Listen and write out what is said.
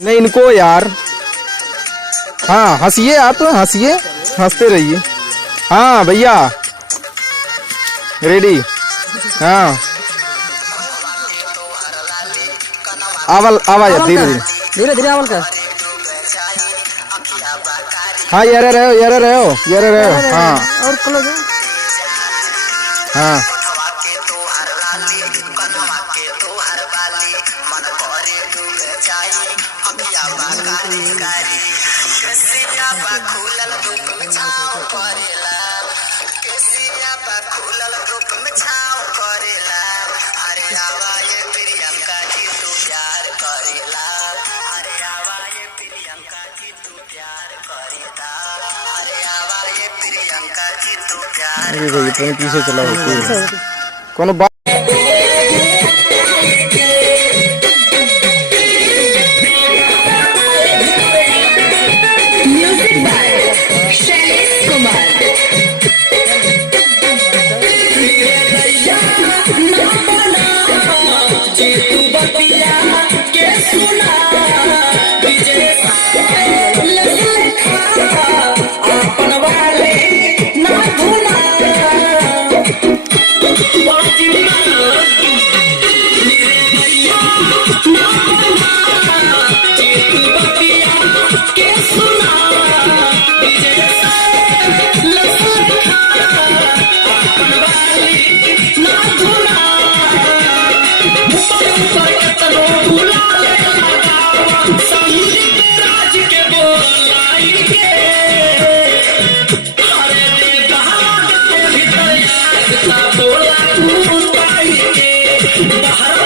नहीं इनको यार। हाँ हंसिए, आप हंसिए, हंसते रहिए। हाँ भैया रेडी। हाँ आवल आवाज धीरे धीरे धीरे धीरे आवल का। हाँ यार रहे हो। हाँ और क्लोज। हाँ ट्रेन पीछे चला कोनो बात। Music by Shailesh Kumar. बाहर